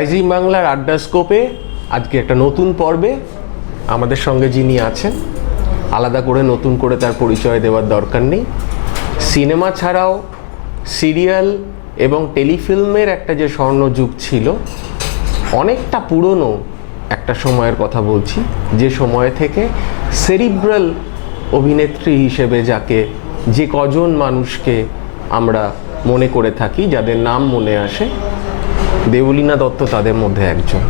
Rising বাংলার আড্ডা স্কোপে আজকে একটা নতুন পর্বে আমাদের সঙ্গে যিনি আছেন, আলাদা করে নতুন করে তার পরিচয় দেওয়ার দরকার নেই। সিনেমা ছাড়াও সিরিয়াল এবং টেলিফিল্মের একটা যে স্বর্ণযুগ ছিল, অনেকটা পুরনো একটা সময়ের কথা বলছি, যে সময় থেকে সেরিব্রাল অভিনেত্রী হিসেবে যাকে যে কজন মানুষকে আমরা মনে করে থাকি, যাদের নাম মনে আসে দেবলীনা দত্ত তাদের মধ্যে একজন।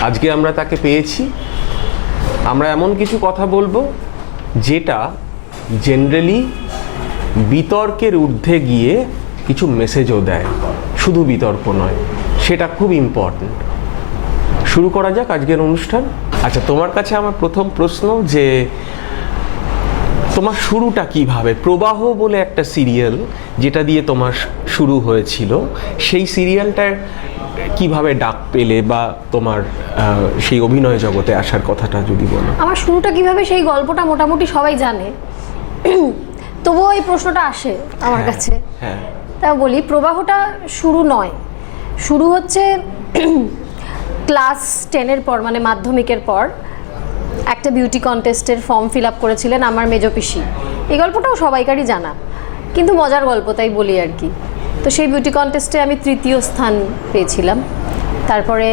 আজকে আমরা তাকে পেয়েছি। আমরা এমন কিছু কথা বলব যেটা জেনারেলি বিতর্কের ঊর্ধ্বে গিয়ে কিছু মেসেজও দেয়। শুধু বিতর্ক নয়, সেটা খুব ইম্পর্ট্যান্ট শুরু করা যাক আজকের অনুষ্ঠান। আচ্ছা তোমার কাছে আমার প্রথম প্রশ্ন যে তোমার শুরুটা কীভাবে? প্রবাহ বলে একটা সিরিয়াল যেটা দিয়ে তোমার শুরু হয়েছিল। সেই সিরিয়ালটার কীভাবে ডাক পেলে বা তোমার সেই অভিনয় জগতে আসার কথাটা যদি বলো। আমার শুরুটা কীভাবে সেই গল্পটা মোটামুটি সবাই জানে। তবুও এই প্রশ্নটা আসে আমার হ্যাঁ, কাছে। হ্যাঁ। তা বলি প্রবাহটা শুরু নয়। শুরু হচ্ছে ক্লাস টেনের পর মানে মাধ্যমিকের পর। একটা বিউটি কন্টেস্টের ফর্ম ফিল আপ করেছিলেন আমার মেজো পিসি। এই গল্পটাও সবাইকারই জানা, কিন্তু মজার গল্প তাই বলি আর কি। তো সেই বিউটি কন্টেস্টে আমি তৃতীয় স্থান পেয়েছিলাম। তারপরে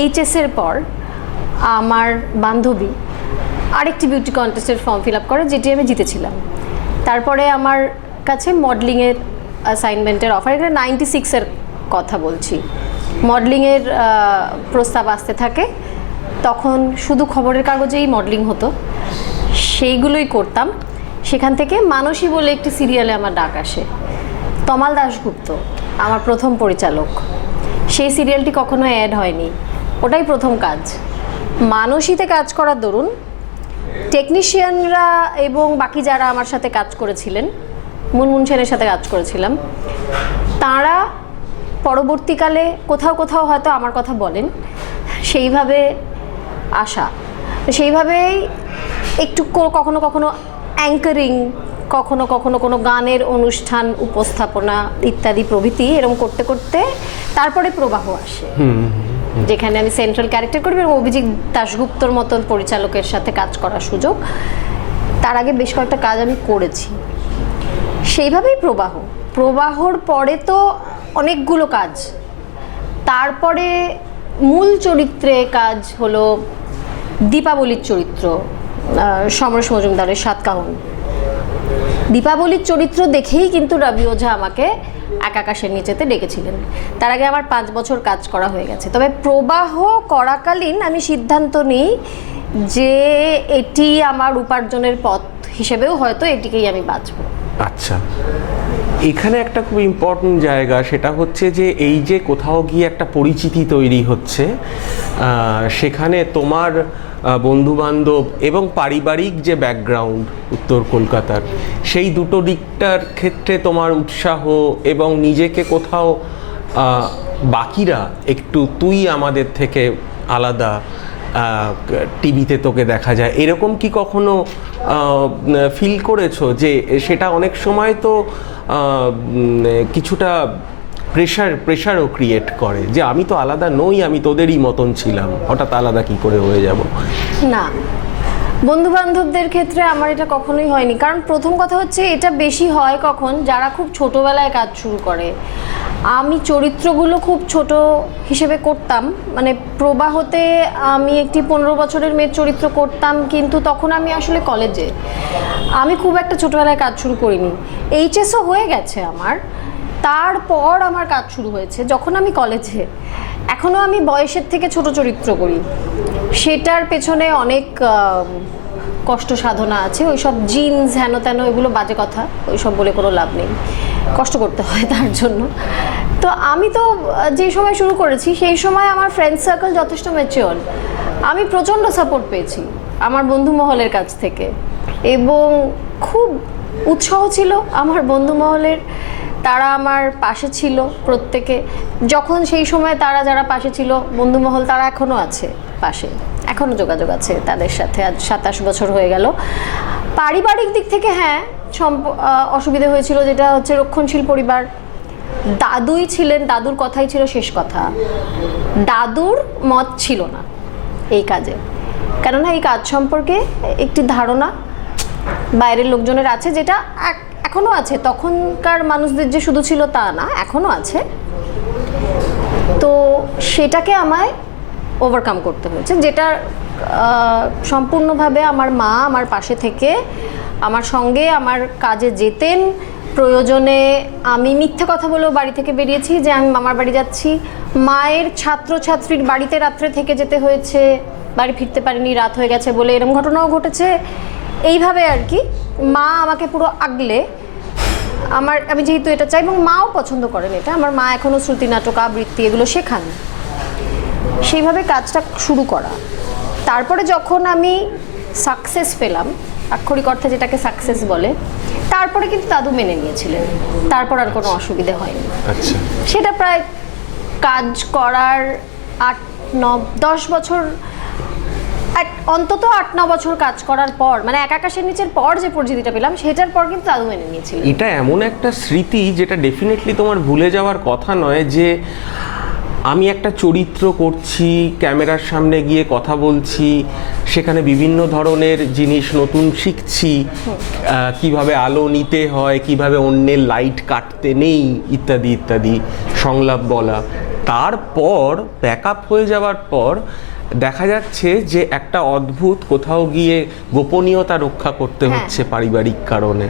এইচএসের পর আমার বান্ধবী আরেকটি বিউটি কন্টেস্টের ফর্ম ফিল আপ করে, যেটি আমি জিতেছিলাম। তারপরে আমার কাছে মডেলিংয়ের অ্যাসাইনমেন্টের অফার এখানে নাইনটি সিক্সের কথা বলছি। মডেলিংয়ের প্রস্তাব আসতে থাকে। তখন শুধু খবরের কাগজেই মডেলিং হতো। সেইগুলোই করতাম। সেখান থেকে মানসী বলে একটি সিরিয়ালে আমার ডাক আসে। তমাল দাশগুপ্ত, আমার প্রথম পরিচালক। সেই সিরিয়ালটি কখনো অ্যাড হয়নি। ওটাই প্রথম কাজ। মানসীতে কাজ করার দরুন টেকনিশিয়ানরা এবং বাকি যারা আমার সাথে কাজ করেছিলেন, মুনমুন সেনের সাথে কাজ করেছিলাম, তারা পরবর্তীকালে কোথাও কোথাও হয়তো আমার কথা বলেন। সেইভাবে আসা তো সেইভাবেই একটু কখনো কখনো অ্যাঙ্কারিং কখনো কখনো কোনো গানের অনুষ্ঠান উপস্থাপনা ইত্যাদি প্রভৃতি এরকম করতে করতে তারপরে প্রবাহ আসে। যেখানে আমি সেন্ট্রাল ক্যারেক্টার করি এবং অভিজিৎ দাশগুপ্তর মতন পরিচালকের সাথে কাজ করার সুযোগ। তার আগে বেশ কয়েকটা কাজ আমি করেছি। সেইভাবেই প্রবাহ। প্রবাহর পরে তো অনেকগুলো কাজ। তারপরে চরিত্রে কাজ হলো দীপাবলির চরিত্র সমরেশ মজুমদারের সাতকাহন দীপাবলির চরিত্র দেখেই কিন্তু রবি ওঝা আমাকে এক আকাশের নিচেতে ডেকেছিলেন। তার আগে আমার পাঁচ বছর কাজ করা হয়ে গেছে। তবে প্রবাহ করাকালীন আমি সিদ্ধান্ত নিই যে এটি আমার উপার্জনের পথ হিসেবেও হয়তো এটিকেই আমি বাঁচবো। আচ্ছা। এখানে একটা খুব ইম্পর্টেন্ট জায়গা, সেটা হচ্ছে যে এই যে কোথাও গিয়ে একটা পরিচিতি তৈরি হচ্ছে সেখানে তোমার বন্ধু বান্ধব এবং পারিবারিক যে ব্যাকগ্রাউন্ড উত্তর কলকাতার, সেই দুটো দিকটার ক্ষেত্রে তোমার উৎসাহ এবং নিজেকে কোথাও বাকিরা একটু তুই আমাদের থেকে আলাদা টিভিতে তোকে দেখা যায়। এরকম কি কখনো ফিল করেছ যে সেটা অনেক সময় তো কিছুটা প্রেশার প্রেশারও ক্রিয়েট করে যে আমি তো আলাদা নই, আমি তোদেরই মতন ছিলাম। হঠাৎ আলাদা কি করে হয়ে যাব? না। বন্ধু বান্ধবদের ক্ষেত্রে আমার এটা কখনোই হয়নি। কারণ প্রথম কথা হচ্ছে এটা বেশি হয় কখন? যারা খুব ছোটবেলায় কাজ শুরু করে। আমি চরিত্রগুলো খুব ছোট হিসেবে করতাম। মানে প্রবাহতে আমি একটি পনেরো বছরের মেয়ের চরিত্র করতাম, কিন্তু তখন আমি আসলে কলেজে। আমি খুব একটা ছোটোবেলায় কাজ শুরু করিনি। এইচএসও হয়ে গেছে আমার। তারপর আমার কাজ শুরু হয়েছে যখন আমি কলেজে। এখনও আমি বয়সের থেকে ছোট চরিত্র করি। সেটার পেছনে অনেক কষ্ট সাধনা আছে। ওইসব জিন্স হেন তেন এগুলো বাজে কথা। ওইসব বলে কোনো লাভ নেই। কষ্ট করতে হয় তার জন্য। তো আমি তো, যে সময় শুরু করেছি, সেই সময় আমার ফ্রেন্ড সার্কেল যথেষ্ট ম্যাচিওর আমি প্রচণ্ড সাপোর্ট পেয়েছি আমার বন্ধু মহলের কাছ থেকে। এবং খুব উৎসাহ ছিল আমার বন্ধু মহলের। তারা আমার পাশে ছিল প্রত্যেকে। যখন সেই সময় তারা যারা পাশে ছিল বন্ধুমহল তারা এখনও আছে পাশে। এখনও যোগাযোগ আছে তাদের সাথে। আজ সাতাশ বছর হয়ে গেল। পারিবারিক দিক থেকে হ্যাঁ অসুবিধে হয়েছিল যেটা হচ্ছে রক্ষণশীল পরিবার। দাদুই ছিলেন, দাদুর কথাই ছিল শেষ কথা। দাদুর মত ছিল না এই কাজে। কেননা এই কাজ সম্পর্কে একটি ধারণা বাইরের লোকজনের আছে যেটা এক- এখনও আছে। তখনকার মানুষদের যে শুধু ছিল তা না, এখনও আছে। তো সেটাকে আমায় ওভারকাম করতে হয়েছে। যেটা সম্পূর্ণভাবে আমার মা আমার পাশে থেকে আমার সঙ্গে আমার কাজে যেতেন। প্রয়োজনে আমি মিথ্যে কথা বলেও বাড়ি থেকে বেরিয়েছি যে আমি মামার বাড়ি যাচ্ছি। মায়ের ছাত্রছাত্রীর বাড়িতে রাত্রে থেকে যেতে হয়েছে। বাড়ি ফিরতে পারিনি, রাত হয়ে গেছে বলে এরকম ঘটনাও ঘটেছে। এইভাবে আর কি মা আমাকে পুরো আগলে। আমার, আমি যেহেতু এটা চাই এবং মাও পছন্দ করেন এটা, আমার মা এখনও শ্রুতি নাটক, আবৃত্তি এগুলো শেখান। সেইভাবে কাজটা শুরু করা। তারপরে যখন আমি সাকসেস পেলাম আক্ষরিক অর্থে যেটাকে সাকসেস বলে তারপরে কিন্তু দাদু মেনে নিয়েছিলেন। তারপর আর কোনো অসুবিধে হয়নি। আচ্ছা। সেটা প্রায় কাজ করার আট ন দশ বছর অন্তত আট ন বছর কাজ করার পর মানে এক আকাশের নিচের পর যে পরিচিতিটা পেলাম সেটার পর কিন্তু দাদু মেনে নিয়েছিলেন। এটা এমন একটা স্মৃতি যেটা ডেফিনেটলি তোমার ভুলে যাওয়ার কথা নয় যে আমি একটা চরিত্র করছি, ক্যামেরার সামনে গিয়ে কথা বলছি, সেখানে বিভিন্ন ধরনের জিনিস নতুন শিখছি কীভাবে আলো নিতে হয়, কীভাবে অন্যের লাইট কাটতে নেই, ইত্যাদি ইত্যাদি, সংলাপ বলা। তারপর ব্যাক আপ হয়ে যাওয়ার পর দেখা যাচ্ছে যে একটা অদ্ভুত কোথাও গিয়ে গোপনীয়তা রক্ষা করতে হ্যাঁ। হচ্ছে পারিবারিক কারণে।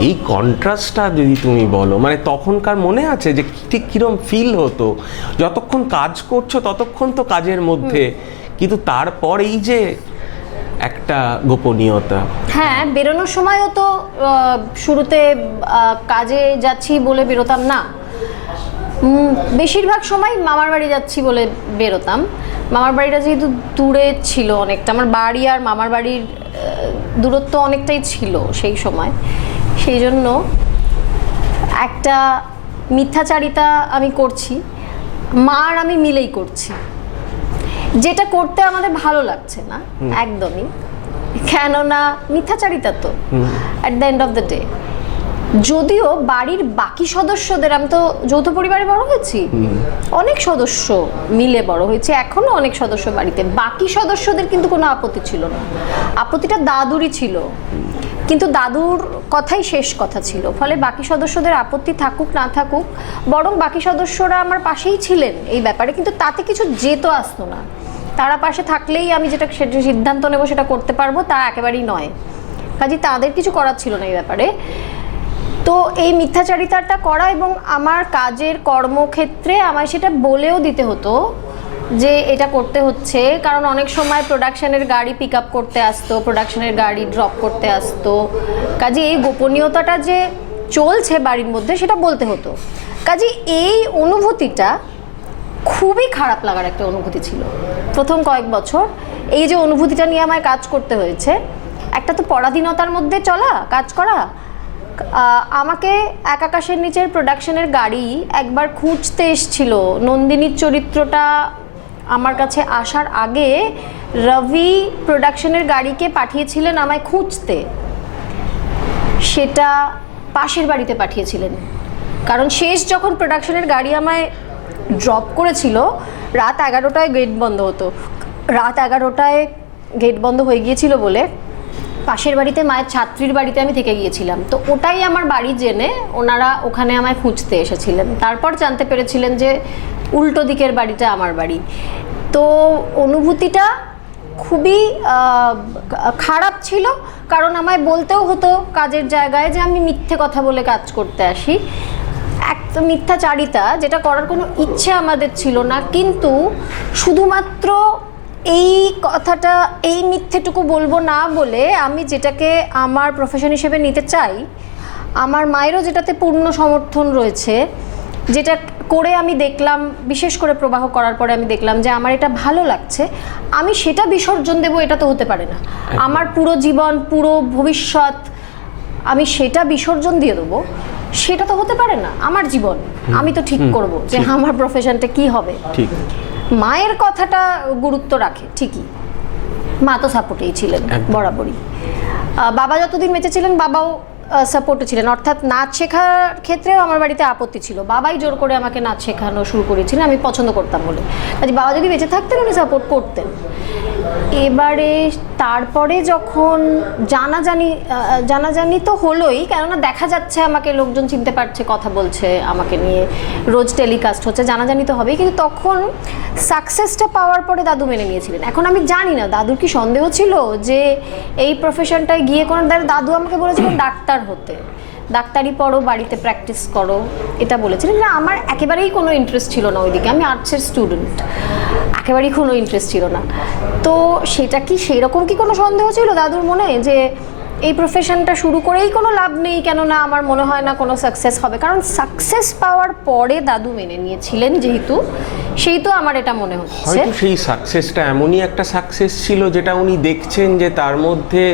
এই কন্ট্রাস্টটা যদি তুমি বলো মানে তখনকার মনে আছে যে ঠিক কিরম ফিল হতো? যতক্ষণ কাজ করছ ততক্ষণ তো কাজের মধ্যে। কিন্তু তারপর এই যে একটা গোপনীয়তা। হ্যাঁ বেরোনোর সময়ও তো শুরুতে কাজে যাচ্ছি বলে বেরোতাম না। বেশিরভাগ সময় মামার বাড়ি যাচ্ছি বলে বেরোতাম। মামার বাড়িটা যেহেতু দূরে ছিল অনেকটা আমার বাড়ি আর মামার বাড়ির দূরত্ব অনেকটাই ছিল সেই সময়। সেই জন্য একটা মিথ্যাচারিতা আমি করছি মা আর আমি মিলেই করছি। যেটা করতে আমাদের ভালো লাগছে না একদমই। কেননা মিথ্যাচারিতা তো at the end of the day যদিও বাড়ির বাকি সদস্যদের, আমি তো যৌথ পরিবারে বড় হয়েছি, অনেক সদস্য মিলে বড় হয়েছে, এখনও অনেক সদস্য বাড়িতে। বাকি সদস্যদের কিন্তু কোনো আপত্তি ছিল না। আপত্তিটা দাদুরই ছিল। কিন্তু দাদুর কথাই শেষ কথা ছিল। ফলে বাকি সদস্যদের আপত্তি থাকুক, না থাকুক, বরং বাকি সদস্যরা আমার পাশেই ছিলেন এই ব্যাপারে। কিন্তু তাতে কিছু যেত আসতো না। তারা পাশে থাকলেই আমি যেটা, সেটা সিদ্ধান্ত নেব, সেটা করতে পারব, তা একেবারেই নয়। কাজে তাদের কিছু করার ছিল না এই ব্যাপারে। তো এই মিথ্যাচারিতাটা করা এবং আমার কাজের কর্মক্ষেত্রে আমায় সেটা বলেও দিতে হতো যে এটা করতে হচ্ছে। কারণ অনেক সময় প্রোডাকশনের গাড়ি পিক আপ করতে আসতো প্রোডাকশনের গাড়ি ড্রপ করতে আসতো। কাজে এই গোপনীয়তাটা যে চলছে বাড়ির মধ্যে সেটা বলতে হতো। কাজে এই অনুভূতিটা খুবই খারাপ লাগার একটা অনুভূতি ছিল। প্রথম কয়েক বছর এই যে অনুভূতিটা নিয়ে আমায় কাজ করতে হয়েছে, একটা তো পরাধীনতার মধ্যে চলা, কাজ করা আমাকে এক আকাশের নিচের প্রোডাকশনের গাড়ি একবার খুঁজতে এসছিল। নন্দিনীর চরিত্রটা আমার কাছে আসার আগে রবি প্রোডাকশনের গাড়িকে পাঠিয়েছিলেন আমায় খুঁজতে। সেটা পাশের বাড়িতে পাঠিয়েছিলেন। কারণ শেষ যখন প্রোডাকশনের গাড়ি আমায় ড্রপ করেছিল, রাত এগারোটায় গেট বন্ধ হতো। রাত এগারোটায় গেট বন্ধ হয়ে গিয়েছিল বলে পাশের বাড়িতে মায়ের ছাত্রীর বাড়িতে আমি থেকে গিয়েছিলাম। তো ওটাই আমার বাড়ি জেনে ওনারা ওখানে আমায় খুঁজতে এসেছিলেন। তারপর জানতে পেরেছিলেন যে উল্টো দিকের বাড়িটা আমার বাড়ি। তো অনুভূতিটা খুবই খারাপ ছিল, কারণ আমায় বলতেও হতো কাজের জায়গায় যে আমি মিথ্যে কথা বলে কাজ করতে আসি। এক মিথ্যাচারিতা, যেটা করার কোনো ইচ্ছে আমাদের ছিল না। কিন্তু শুধুমাত্র এই কথাটা এই মিথ্যেটুকু বলব না বলে আমি যেটাকে আমার প্রফেশন হিসেবে নিতে চাই আমার মায়েরও যেটাতে পূর্ণ সমর্থন রয়েছে যেটা করে আমি দেখলাম বিশেষ করে প্রবাহ করার পরে আমি দেখলাম যে আমার এটা ভালো লাগছে আমি সেটা বিসর্জন দেবো এটা তো হতে পারে না। আমার পুরো জীবন পুরো ভবিষ্যৎ আমি সেটা বিসর্জন দিয়ে দেবো সেটা তো হতে পারে না আমার জীবন। আমি তো ঠিক করব যে আমার প্রফেশনটা কি হবে। ঠিক। মায়ের কথাটা গুরুত্ব রাখে ঠিকই। মা তো সাপোর্টেই ছিলেন বরাবরই। বাবা যতদিন বেঁচে ছিলেন বাবাও সাপোর্টে ছিলেন। অর্থাৎ নাচ শেখার ক্ষেত্রেও আমার বাড়িতে আপত্তি ছিল। বাবাই জোর করে আমাকে নাচ শেখানো শুরু করেছিলেন, আমি পছন্দ করতাম বলে। কাজে বাবা যদি বেঁচে থাকতেন, উনি সাপোর্ট করতেন। এবারে তারপরে যখন জানাজানি জানাজানি তো হলোই, কেননা দেখা যাচ্ছে আমাকে লোকজন চিনতে পারছে, কথা বলছে আমাকে নিয়ে। রোজ টেলিকাস্ট হচ্ছে, জানাজানি তো হবেই। কিন্তু তখন সাকসেসটা পাওয়ার পরে দাদু মেনে নিয়েছিলেন। এখন আমি জানি না, দাদুর কি সন্দেহ ছিল যে এই প্রফেশনটায় গিয়ে কোনো দাদু আমাকে বলেছিলেন ডাক্তার হতে। ডাক্তারি পড়ো, বাড়িতে প্র্যাকটিস করো, এটা বলেছিলেন। না, আমার একেবারেই কোনো ইন্টারেস্ট ছিল না ওইদিকে। আমি আর্টসের স্টুডেন্ট একেবারেই কোনো ইন্টারেস্ট ছিল না। তো সেটা কি সেই রকম কি কোনো সন্দেহ ছিল দাদুর মনে? যে এই প্রফেশনটা শুরু করেই কোনো লাভ নেই কেননা আমার মনে হয় না কোনো সাকসেস হবে। কারণ সাকসেস পাওয়ার পরে দাদু মেনে নিয়েছিলেন যেহেতু সেই তো আমার এটা মনে হচ্ছে। হয়তো সেই সাকসেসটা এমনই একটা সাকসেস ছিল যেটা উনি দেখছেন যে তার মধ্যে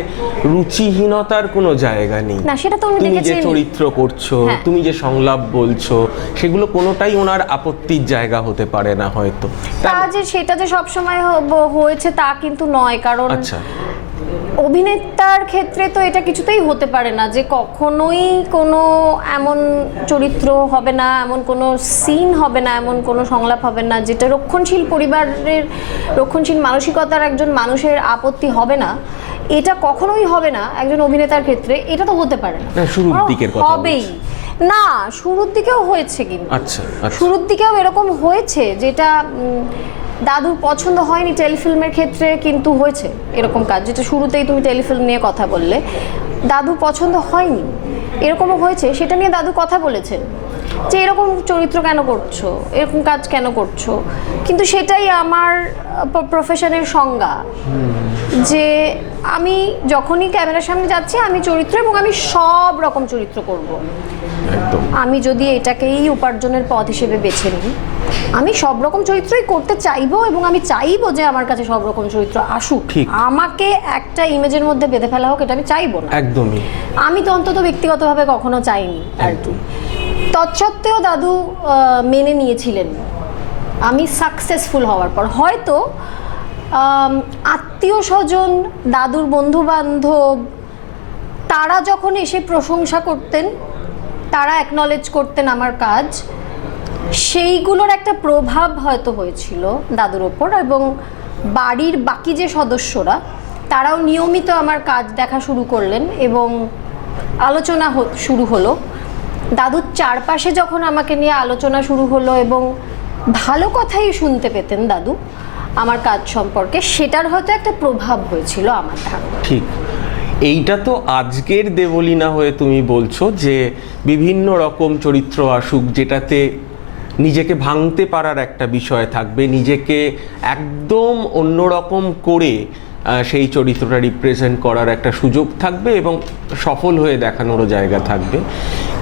রুচিহীনতার কোনো জায়গা নেই। না সেটা তো উনি তুমি যে চরিত্র করছ হ্যাঁ। তুমি যে সংলাপ বলছো সেগুলো কোনোটাই ওনার আপত্তির জায়গা হতে পারে না হয়তো। তা- যে সেটা যে সবসময় হয়েছে তা কিন্তু নয় কারণ আচ্ছা। অভিনেতার ক্ষেত্রে তো এটা কিছুতেই হতে পারে না যে কখনোই কোনো এমন চরিত্র হবে না এমন কোনো সিন হবে না এমন কোনো সংলাপ হবে না যেটা রক্ষণশীল পরিবারের রক্ষণশীল মানসিকতার একজন মানুষের আপত্তি হবে না। এটা কখনোই হবে না একজন অভিনেতার ক্ষেত্রে এটা তো হতে পারে না। না, শুরুর দিকের কথা হবেই। না শুরুর দিকেও হয়েছে কিন্তু। আচ্ছা আচ্ছা। শুরুর দিকেও এরকম হয়েছে যেটা দাদুর পছন্দ হয়নি টেলিফিল্মের ক্ষেত্রে, কিন্তু হয়েছে এরকম কাজ, যেটা শুরুতেই তুমি টেলিফিল্ম নিয়ে কথা বললে। দাদু পছন্দ হয়নি, এরকমও হয়েছে, সেটা নিয়ে দাদু কথা বলেছেন যে এরকম চরিত্র কেন করছ, এরকম কাজ কেন করছ? কিন্তু সেটাই আমার প্রফেশনের সংজ্ঞা। যে আমি যখনই ক্যামেরার সামনে যাচ্ছি, আমি চরিত্র এবং আমি সব রকম চরিত্র করব। একদম। আমি যদি এটাকেই উপার্জনের পথ হিসেবে বেছে নিই আমি সব রকম চরিত্রই করতে চাইব এবং আমি চাইব যে আমার কাছে সব রকম চরিত্র আসুক। ঠিক। আমাকে একটা ইমেজের মধ্যে বেঁধে ফেলা হোক এটা আমি চাইব না। একদমই। আমি তো অন্তত ব্যক্তিগতভাবে কখনো চাইনি আর কি। তৎসত্ত্বেও দাদু মেনে নিয়েছিলেন। আমি সাকসেসফুল হওয়ার পর। হয়তো আত্মীয় স্বজন দাদুর বন্ধু বান্ধব তারা যখন এসে প্রশংসা করতেন তারা অ্যাকনলেজ করতেন আমার কাজ, সেইগুলোর একটা প্রভাব হয়তো হয়েছিল দাদুর ওপর এবং বাড়ির বাকি যে সদস্যরা, তারাও নিয়মিত আমার কাজ দেখা শুরু করলেন এবং আলোচনা শুরু হলো। দাদুর চারপাশে যখন আমাকে নিয়ে আলোচনা শুরু হলো এবং ভালো কথাই শুনতে পেতেন দাদু, আমার কাজ সম্পর্কে, সেটার হয়তো একটা প্রভাব হয়েছিল আমার ধারণা ঠিক। এইটা তো আজকের দেবলীনা হয়ে তুমি বলছো যে বিভিন্ন রকম চরিত্র আসুক, যেটাতে নিজেকে ভাঙতে পারার একটা বিষয় থাকবে, নিজেকে একদম অন্যরকম করে সেই চরিত্রটা রিপ্রেজেন্ট করার একটা সুযোগ থাকবে এবং সফল হয়ে দেখানোরও জায়গা থাকবে।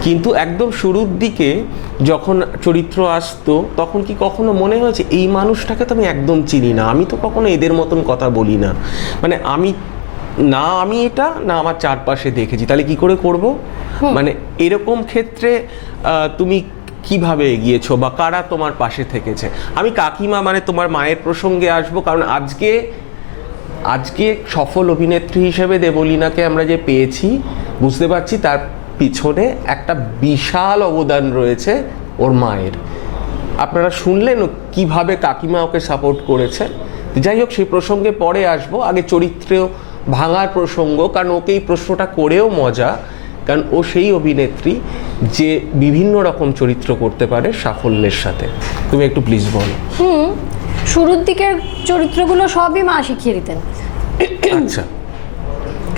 কিন্তু একদম শুরুর দিকে যখন চরিত্র আসতো, তখন কি কখনো মনে হয়েছে, এই মানুষটাকে তো আমি একদম চিনি না, আমি তো কখনো এদের মতন কথা বলি না? মানে আমি না আমি এটা না আমার চারপাশে দেখেছি। তাহলে কি করে করব? মানে এরকম ক্ষেত্রে তুমি কীভাবে এগিয়েছো বা কারা তোমার পাশে থেকেছে? আমি কাকিমা মানে তোমার মায়ের প্রসঙ্গে আসব কারণ আজকে আজকে সফল অভিনেত্রী হিসেবে দেবলীনাকে আমরা যে পেয়েছি বুঝতে পারছি তার পিছনে একটা বিশাল অবদান রয়েছে ওর মায়ের। আপনারা শুনলেন কীভাবে কাকিমা ওকে সাপোর্ট করেছে? যাই হোক সেই প্রসঙ্গে পরে আসব। আগে চরিত্রেও ভাঙার প্রসঙ্গ কারণ ওকে এই প্রশ্নটা করেও মজা কারণ ও সেই অভিনেত্রী যে বিভিন্ন রকম চরিত্র করতে পারে সাফল্যের সাথে। তুমি একটু প্লিজ বলো। শুরুর দিকের চরিত্রগুলো সবই মা শিখিয়ে দিতেন। আচ্ছা।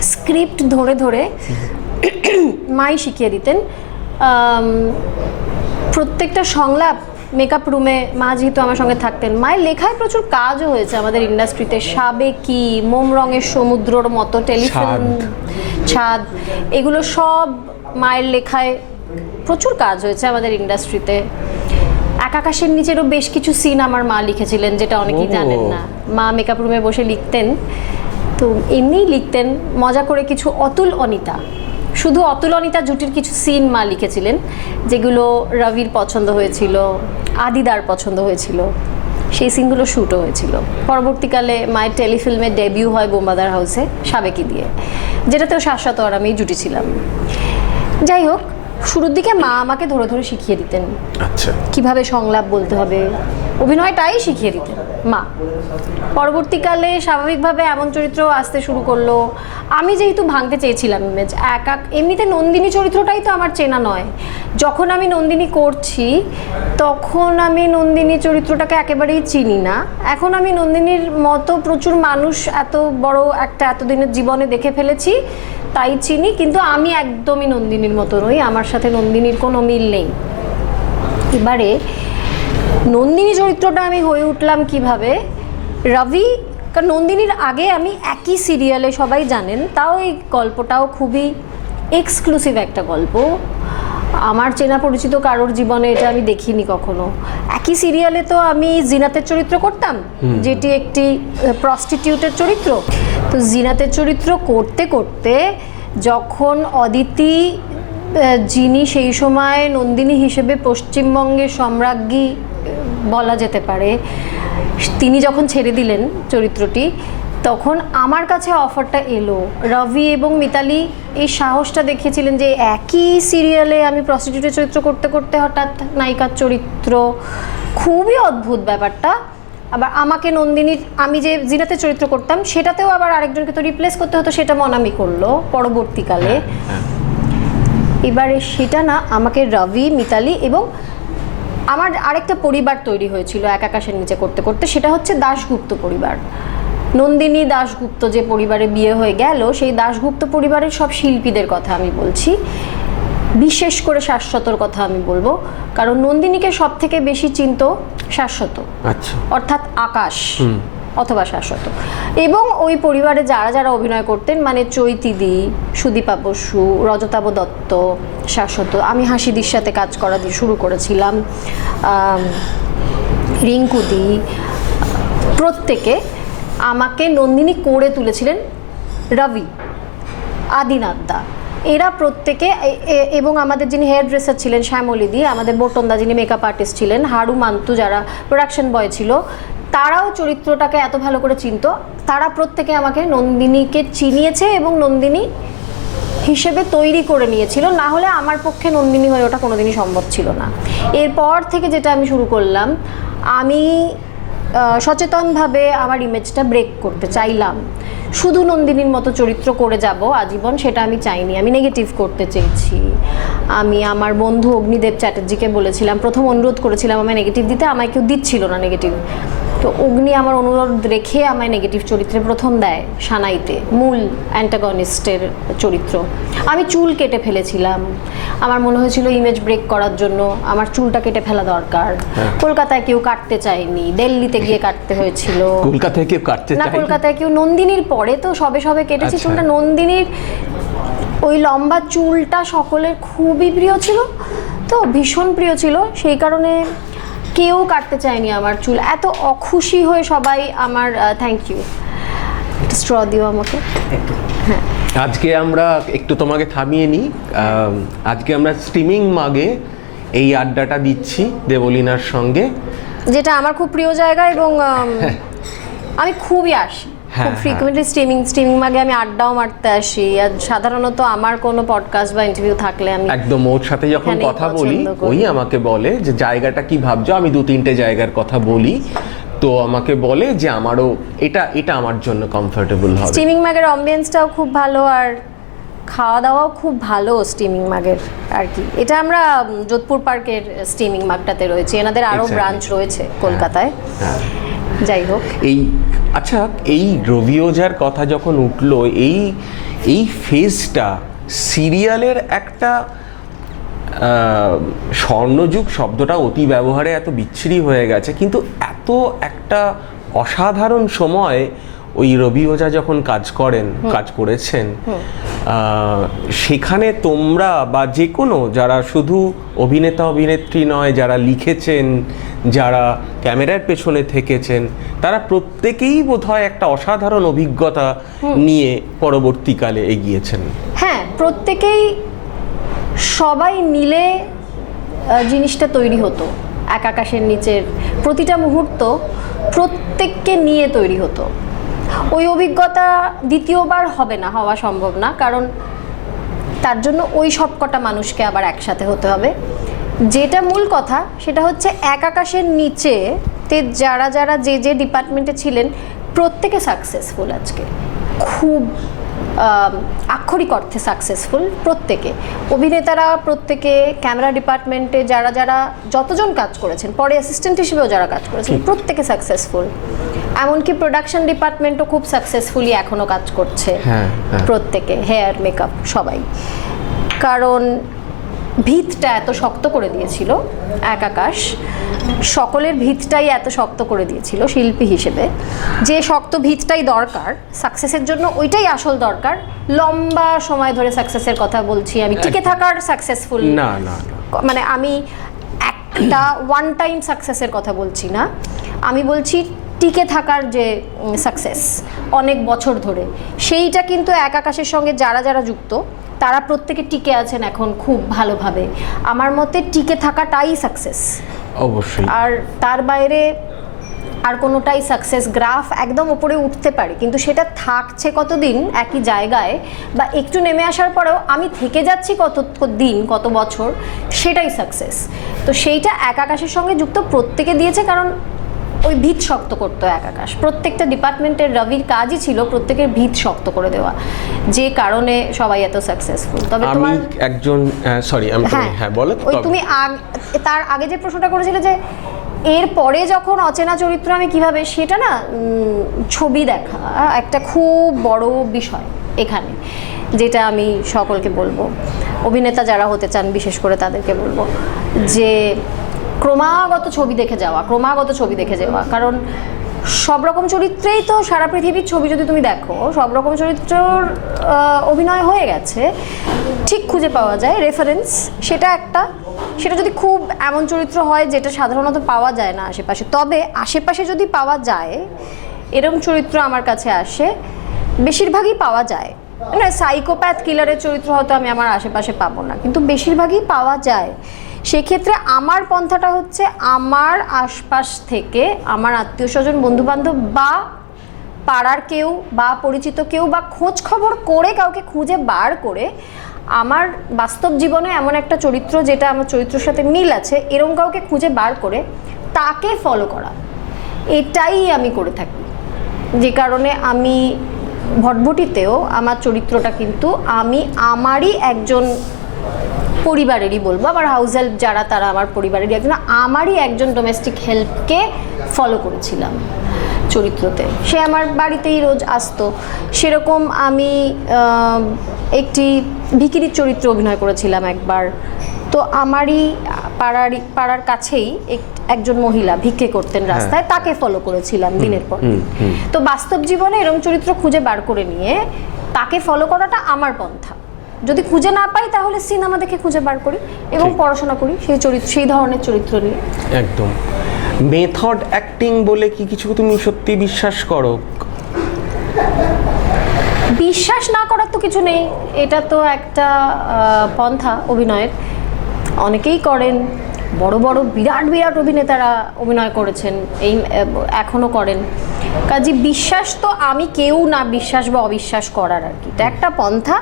স্ক্রিপ্ট ধরে ধরে মাই শিখিয়ে দিতেন। প্রত্যেকটা সংলাপ মেকআপ রুমে মা যেহেতু আমার সঙ্গে থাকতেন মায়ের লেখায় প্রচুর কাজও হয়েছে আমাদের ইন্ডাস্ট্রিতে। সাবেকি মোম রঙের সমুদ্রর মতো টেলিফিল্ম ছাদ। এগুলো সব মায়ের লেখায় প্রচুর কাজ হয়েছে আমাদের ইন্ডাস্ট্রিতে। এক আকাশের নিচেরও বেশ কিছু সিন আমার মা লিখেছিলেন যেটা অনেকেই জানেন না। মা মেকআপ রুমে বসে লিখতেন। তো এমনিই লিখতেন মজা করে কিছু অতুল অনিতা। শুধু অতুল অনিতা জুটির কিছু সিন মা লিখেছিলেন যেগুলো রবির পছন্দ হয়েছিল আদিদার পছন্দ হয়েছিল। সেই সিনগুলো শ্যুটও হয়েছিল। পরবর্তীকালে মায়ের টেলিফিল্মে ডেবিউ হয় বোম্বাদার হাউসে সাবেকি দিয়ে। যেটাতেও শাশ্বত আর আমি জুটি ছিলাম। যাই হোক শুরুর দিকে মা আমাকে ধরে ধরে শিখিয়ে দিতেন। আচ্ছা। কীভাবে সংলাপ বলতে হবে? অভিনয়টাই শিখিয়ে দিতেন। মা, পরবর্তীকালে স্বাভাবিকভাবে এমন চরিত্র আসতে শুরু করল। আমি যেহেতু ভাঙতে চেয়েছিলাম ইমেজ এক এক এমনিতে নন্দিনী চরিত্রটাই তো আমার চেনা নয়। যখন আমি নন্দিনী করছি, তখন আমি নন্দিনী চরিত্রটাকে একেবারেই চিনি না। এখন আমি নন্দিনীর মতো প্রচুর মানুষ এত বড় একটা এতদিনের জীবনে দেখে ফেলেছি, তাই চিনি। কিন্তু আমি একদমই নন্দিনীর মতো নই, আমার সাথে নন্দিনীর কোনো মিল নেই। এবারে নন্দিনী চরিত্রটা আমি হয়ে উঠলাম কীভাবে? রবি কারণ নন্দিনীর আগে আমি একই সিরিয়ালে সবাই জানেন তাও এই গল্পটাও খুবই এক্সক্লুসিভ একটা গল্প। আমার চেনা পরিচিত কারোর জীবনে এটা আমি দেখিনি কখনো। একই সিরিয়ালে তো আমি জিনাতের চরিত্র করতাম যেটি একটি প্রস্টিটিউটের চরিত্র। তো জিনাতের চরিত্র করতে করতে যখন অদিতি যিনি সেই সময় নন্দিনী হিসেবে পশ্চিমবঙ্গের সম্রাজ্ঞী বলা যেতে পারে তিনি যখন ছেড়ে দিলেন চরিত্রটি তখন আমার কাছে অফারটা এলো। রবি এবং মিতালি এই সাহসটা দেখিয়েছিলেন যে একই সিরিয়ালে আমি প্রস্টিটিউটের চরিত্র করতে করতে হঠাৎ নায়িকার চরিত্র। খুবই অদ্ভুত ব্যাপারটা। আবার আমাকে নন্দিনী আমি যে জিনাতে চরিত্র করতাম সেটাতেও আবার আরেকজনকে তো রিপ্লেস করতে হতো সেটা মনামি করল পরবর্তীকালে। এবারে সেটা না আমাকে রবি মিতালি এবং আমার আরেকটা পরিবার তৈরি হয়েছিল এক আকাশের নিচে করতে করতে সেটা হচ্ছে দাশগুপ্ত পরিবার। নন্দিনী দাশগুপ্ত যে পরিবারে বিয়ে হয়ে গেল সেই দাশগুপ্ত পরিবারের সব শিল্পীদের কথা আমি বলছি। বিশেষ করে শাশ্বতর কথা আমি বলব কারণ নন্দিনীকে সব থেকে বেশি চিন্ত শাশ্বত। আচ্ছা। অর্থাৎ আকাশ। অথবা শাশ্বত। এবং ওই পরিবারে যারা যারা অভিনয় করতেন মানে চৈতিদি সুদীপা বসু রজতাব দত্ত, শাশ্বত, আমি হাসিদির সাথে কাজ করা দিয়ে শুরু করেছিলাম। রিঙ্কুদি প্রত্যেকে আমাকে নন্দিনী করে তুলেছিলেন রবি আদিনাথদা এরা প্রত্যেকে এবং আমাদের যিনি হেয়ার ড্রেসার ছিলেন শ্যামলিদি আমাদের বোটনদা যিনি মেকআপ আর্টিস্ট ছিলেন, হারু মান্তু যারা প্রোডাকশন বয় ছিল তারাও চরিত্রটাকে এত ভালো করে চিনতো। তারা প্রত্যেকে আমাকে নন্দিনীকে চিনিয়েছে এবং নন্দিনী হিসেবে তৈরি করে নিয়েছিল। না হলে আমার পক্ষে নন্দিনী হয়ে ওঠা কোনোদিনই সম্ভব ছিল না। এরপর থেকে যেটা আমি শুরু করলাম, আমি সচেতনভাবে আমার ইমেজটা ব্রেক করতে চাইলাম। শুধু নন্দিনীর মতো চরিত্র করে যাব আজীবন সেটা আমি চাইনি। আমি নেগেটিভ করতে চেয়েছি। আমি আমার বন্ধু অগ্নিদেব চ্যাটার্জিকে বলেছিলাম, প্রথম অনুরোধ করেছিলাম আমায় নেগেটিভ দিতে। আমায় কেউ দিচ্ছিল না নেগেটিভ তো অগ্নি আমার অনুরোধ রেখে আমায় নেগেটিভ চরিত্রে প্রথম দেয় সানাইতে মূল অ্যান্টাগনিস্টের চরিত্র। আমি চুল কেটে ফেলেছিলাম। আমার মনে হয়েছিল ইমেজ ব্রেক করার জন্য আমার চুলটা কেটে ফেলা দরকার। কলকাতায় কেউ কাটতে চায়নি দিল্লিতে গিয়ে কাটতে হয়েছিল। কলকাতায় কেউ কাটতে না কলকাতায় কেউ নন্দিনীর পরে তো সবে সবে কেটেছি আচ্ছা। চুলটা। নন্দিনীর ওই লম্বা চুলটা সকলের খুবই প্রিয় ছিল তো ভীষণ প্রিয় ছিল। সেই কারণে কেউ কাটতে চায়নি আমার চুল। এত অখুশি হয়ে সবাই আমার থ্যাংক ইউ স্ট্র দিও আমাকে। হ্যাঁ আজকে আমরা একটু তোমাকে থামিয়ে নিই। আজকে আমরা স্টিমিং মাগে এই আড্ডাটা দিচ্ছি দেবলিনার সঙ্গে। যেটা আমার খুব প্রিয় জায়গা এবং আমি খুবই আসি। হ্যাঁ, খুব হ্যাঁ। ফ্রিকুয়েন্টলি স্ট্রিমিং স্ট্রিমিং মাগে আমি আড্ডাও মারতে আসি। আর সাধারণত আমার কোনো পডকাস্ট বা ইন্টারভিউ থাকলে আমি একদম ওর সাথে যখন কথা বলি ওই আমাকে বলে যে জায়গাটা কি ভাবছ? আমি দু তিনটে জায়গার কথা বলি। তো আমাকে বলে যে আমারও এটা এটা আমার জন্য কমফোর্টেবল হবে। স্টিমিং মাগের অ্যাম্বিয়েন্সটাও খুব ভালো আর খাওয়া দাওয়াও খুব ভালো স্টিমিং মাগের আর কি। এটা আমরা যোধপুর পার্কের স্টিমিং মাগটাতে রয়েছে। এনাদের আরও ব্রাঞ্চ রয়েছে কলকাতায়। হ্যাঁ। যাই হোক। এই আচ্ছা এই রবিওজার কথা যখন উঠল, এই এই ফেজটা সিরিয়ালের একটা স্বর্ণযুগ শব্দটা অতি ব্যবহারে এত বিচ্ছিরি হয়ে গেছে, কিন্তু এত একটা অসাধারণ সময় ওই রবি ওঝা যখন কাজ করেন কাজ করেছেন সেখানে তোমরা বা যে কোনো যারা শুধু অভিনেতা অভিনেত্রী নয় যারা লিখেছেন যারা ক্যামেরার পেছনে থেকেছেন তারা প্রত্যেকেই বোধহয় একটা অসাধারণ অভিজ্ঞতা নিয়ে পরবর্তীকালে এগিয়েছেন। হ্যাঁ প্রত্যেকেই সবাই মিলে জিনিসটা তৈরি হতো। এক আকাশের নিচের প্রতিটা মুহূর্ত প্রত্যেককে নিয়ে তৈরি হতো। ওই অভিজ্ঞতা দ্বিতীয়বার হবে না, হওয়া সম্ভব না। কারণ তার জন্য ওই সবকটা মানুষকে আবার একসাথে হতে হবে। যেটা মূল কথা, সেটা হচ্ছে এক আকাশের নিচে তে যারা যারা যে যে ডিপার্টমেন্টে ছিলেন, প্রত্যেকে সাকসেসফুল আজকে। খুব আক্ষরিক অর্থে সাকসেসফুল প্রত্যেকে। অভিনেতারা প্রত্যেকে ক্যামেরা ডিপার্টমেন্টে যারা যারা যতজন কাজ করেছেন পরে অ্যাসিস্ট্যান্ট হিসেবেও যারা কাজ করেছেন প্রত্যেকে সাকসেসফুল এমনকি প্রোডাকশন ডিপার্টমেন্টও খুব সাকসেসফুলি এখনও কাজ করছে হ্যাঁ, হ্যাঁ। প্রত্যেকে হেয়ার মেকআপ সবাই। কারণ ভিতটা এত শক্ত করে দিয়েছিল এক আকাশ। সকলের ভিতটাই এত শক্ত করে দিয়েছিল শিল্পী হিসেবে। যে শক্ত ভিতটাই দরকার সাকসেসের জন্য ওইটাই আসল দরকার। লম্বা সময় ধরে সাকসেসের কথা বলছি আমি টিকে থাকার সাকসেসফুল না না মানে আমি একটা ওয়ান টাইম সাকসেসের কথা বলছি না। আমি বলছি টিকে থাকার যে সাকসেস অনেক বছর ধরে সেইটা কিন্তু এক আকাশের সঙ্গে যারা যারা যুক্ত তারা প্রত্যেকে টিকে আছেন এখন খুব ভালোভাবে। আমার মতে টিকে থাকাটাই সাকসেস অবশ্যই। আর তার বাইরে আর কোনোটাই সাকসেস গ্রাফ একদম উপরে উঠতে পারে কিন্তু সেটা থাকছে কতদিন একই জায়গায় বা একটু নেমে আসার পরেও আমি থেকে যাচ্ছি কত দিন কত বছর সেটাই সাকসেস তো সেইটা এক আকাশের সঙ্গে যুক্ত প্রত্যেকে দিয়েছে কারণ ওই ভিত শক্ত করতো এক আকাশ। প্রত্যেকটা ডিপার্টমেন্টের রবির কাজই ছিল প্রত্যেকের ভিত শক্ত করে দেওয়া যে কারণে সবাই এত সাকসেসফুল তবে আমি একজন সরি আমি হ্যাঁ। বলো ওই তুমি তার আগে যে প্রশ্নটা করেছিলে যে এর পরে যখন অচেনা চরিত্র আমি কীভাবে সেটা না ছবি দেখা একটা খুব বড় বিষয় এখানে যেটা আমি সকলকে বলব। অভিনেতা যারা হতে চান বিশেষ করে তাদেরকে বলব যে ক্রমাগত ছবি দেখে যাওয়া, ক্রমাগত ছবি দেখে যাওয়া। কারণ সব রকম চরিত্রেই তো সারা পৃথিবীর ছবি যদি তুমি দেখো, সব রকম চরিত্রর অভিনয় হয়ে গেছে, ঠিক খুঁজে পাওয়া যায় রেফারেন্স সেটা একটা। সেটা যদি খুব এমন চরিত্র হয় যেটা সাধারণত পাওয়া যায় না আশেপাশে। তবে আশেপাশে যদি পাওয়া যায় এরকম চরিত্র আমার কাছে আসে, বেশিরভাগই পাওয়া যায়। মানে সাইকোপ্যাথ কিলারের চরিত্র হয়তো আমি আমার আশেপাশে পাবো না, কিন্তু বেশিরভাগই পাওয়া যায়। সেক্ষেত্রে আমার পন্থাটা হচ্ছে আমার আশপাশ থেকে আমার আত্মীয় স্বজন, বন্ধুবান্ধব বা পাড়ার কেউ বা পরিচিত কেউ বা খোঁজ খবর করে কাউকে খুঁজে বার করে আমার বাস্তব জীবনে এমন একটা চরিত্র যেটা আমার চরিত্রের সাথে মিল আছে এরকম কাউকে খুঁজে বার করে তাকে ফলো করা। এটাই আমি করে থাকি। যে কারণে আমি ভটভটিতেও আমার চরিত্রটা কিন্তু আমি আমারই একজন পরিবারেরই বলব। আমার হাউস হেল্প যারা তারা আমার পরিবারেরই একজন। আমারই একজন ডোমেস্টিক হেল্পকে ফলো করেছিলাম চরিত্রতে। সে আমার বাড়িতেই রোজ আসতো। সেরকম আমি একটি ভিকিরির চরিত্রে অভিনয় করেছিলাম একবার। তো আমারই পাড়ারই পাড়ার কাছেই এক- একজন মহিলা ভিক্ষে করতেন রাস্তায় তাকে ফলো করেছিলাম দিনের পর। তো বাস্তব জীবনে এরকম চরিত্র খুঁজে বার করে নিয়ে তাকে ফলো করাটা আমার পন্থা। যদি খুঁজে না পাই তাহলে সিনেমা দেখে খুঁজে বার করি এবং পড়াশোনা করি সেই চরিত্র সেই ধরনের চরিত্র নিয়ে। একদম। মেথড অ্যাক্টিং বলে কি কিছু তুমি সত্যি বিশ্বাস করো? বিশ্বাস না করার তো কিছু নেই। এটা তো একটা পন্থা অভিনয়ের। অনেকেই করেন বড় বড় বিরাট বিরাট অভিনেতারা অভিনয় করেছেন এই আহ, এখনও করেন। কাজে বিশ্বাস তো আমি কেউ না বিশ্বাস বা অবিশ্বাস করার আর কি। এটা একটা পন্থা।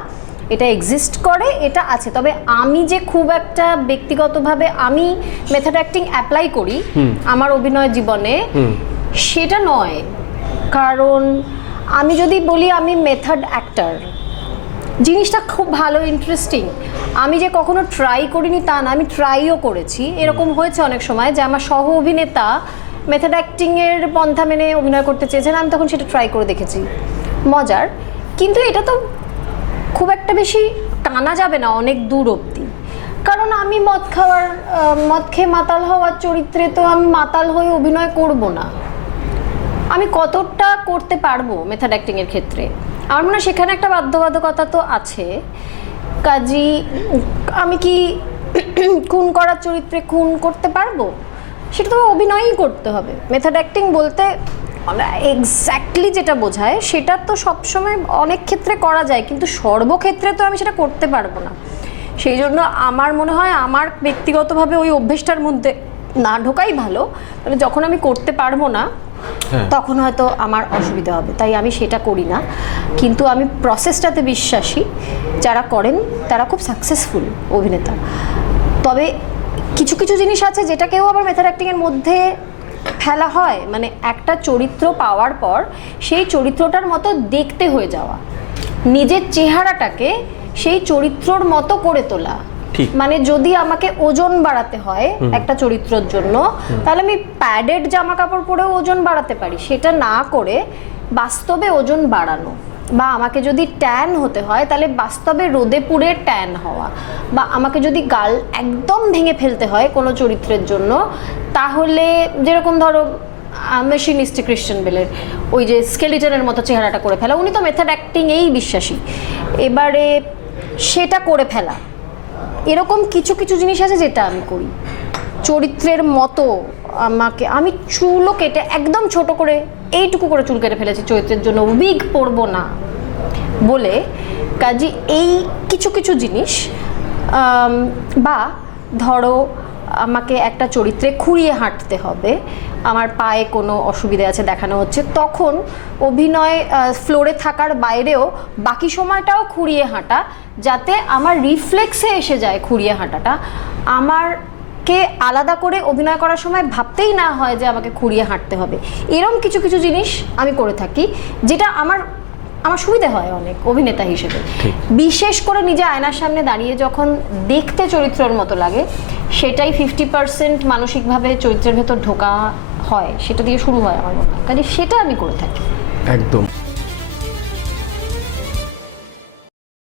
এটা এক্সিস্ট করে এটা আছে। তবে আমি যে খুব একটা ব্যক্তিগতভাবে আমি মেথড অ্যাক্টিং অ্যাপ্লাই করি আমার অভিনয় জীবনে সেটা নয়। কারণ আমি যদি বলি আমি মেথড অ্যাক্টার জিনিসটা খুব ভালো ইন্টারেস্টিং আমি যে কখনো ট্রাই করিনি তা না আমি ট্রাইও করেছি। এরকম হয়েছে অনেক সময় যে আমার সহ অভিনেতা মেথড অ্যাক্টিংয়ের পন্থা মেনে অভিনয় করতে চেয়েছেন আমি তখন সেটা ট্রাই করে দেখেছি। মজার। কিন্তু এটা তো খুব একটা বেশি টানা যাবে না অনেক দূর অবধি। কারণ আমি মদ খাওয়ার মদ খেয়ে মাতাল হওয়ার চরিত্রে তো আমি মাতাল হয়ে অভিনয় করব না। আমি কতটা করতে পারব মেথড অ্যাক্টিং এর ক্ষেত্রে? আমার মনে হয় সেখানে একটা বাধ্যবাধকতা তো আছে। কাজী, আমি কি খুন করার চরিত্রে খুন করতে পারব? সেটা তো অভিনয়ই করতে হবে। মেথড অ্যাক্টিং বলতে এক্স্যাক্টলি যেটা বোঝায় সেটা তো সবসময় অনেক ক্ষেত্রে করা যায় কিন্তু সর্বক্ষেত্রে তো আমি সেটা করতে পারব না। সেই জন্য আমার মনে হয় আমার ব্যক্তিগতভাবে ওই অভ্যেসটার মধ্যে না ঢোকাই ভালো মানে যখন আমি করতে পারব না হ্যাঁ। তখন হয়তো আমার অসুবিধা হবে তাই আমি সেটা করি না। কিন্তু আমি প্রসেসটাতে বিশ্বাসী যারা করেন তারা খুব সাকসেসফুল অভিনেতা। তবে কিছু কিছু জিনিস আছে যেটাকেও আবার মেথড অ্যাক্টিংয়ের মধ্যে ফেলা হয় মানে একটা চরিত্র পাওয়ার পর সেই চরিত্রটার মতো দেখতে হয়ে যাওয়া। নিজের চেহারাটাকে সেই চরিত্রর মতো করে তোলা। মানে যদি আমাকে ওজন বাড়াতে হয় একটা চরিত্রর জন্য তাহলে আমি প্যাডেড জামা কাপড় পরেও ওজন বাড়াতে পারি। সেটা না করে বাস্তবে ওজন বাড়ানো। বা আমাকে যদি ট্যান হতে হয়, তাহলে বাস্তবে রোদে পুড়ে ট্যান হওয়া। বা আমাকে যদি গাল একদম ভেঙে ফেলতে হয় কোনো চরিত্রের জন্য, তাহলে যেরকম ধরো মেশিনিস্ট ক্রিশ্চিয়ান বেলের ওই যে স্কেলিটনের মতো চেহারাটা করে ফেলা, উনি তো মেথড অ্যাক্টিংয়েই বিশ্বাসী। এবারে সেটা করে ফেলা। এরকম কিছু কিছু জিনিস আছে যেটা আমি করি। চরিত্রের মতো আমাকে, আমি চুলও কেটে, একদম ছোট করে এইটুকু করে চুল কেটে ফেলেছি চরিত্রের জন্য। উইগ পরবো না বলে কাজে এই কিছু কিছু জিনিস বা ধরো আমাকে একটা চরিত্রে খুঁড়িয়ে হাঁটতে হবে, আমার পায়ে কোনো অসুবিধা আছে দেখানো হচ্ছে, তখন অভিনয় ফ্লোরে থাকার বাইরেও বাকি সময়টাও খুঁড়িয়ে হাঁটা, যাতে আমার রিফ্লেক্সে এসে যায় খুঁড়িয়ে হাঁটাটা। আমার কে আলাদা করে অভিনয় করার সময় ভাবতেই না হয় যে আমাকে খুঁড়িয়ে হাঁটতে হবে। এরম কিছু কিছু জিনিস আমি করে থাকি যেটা আমার আমার সুবিধা হয় অনেক অভিনেতা হিসেবে। বিশেষ করে নিজে আয়নার সামনে দাঁড়িয়ে যখন দেখতে চরিত্রের মতো লাগে সেটাই ফিফটি পার্সেন্ট মানসিকভাবে চরিত্রের ভেতর ঢোকা হয় সেটা দিয়ে শুরু হয় আমার মনে হয়। কাজে সেটা আমি করে থাকি। একদম।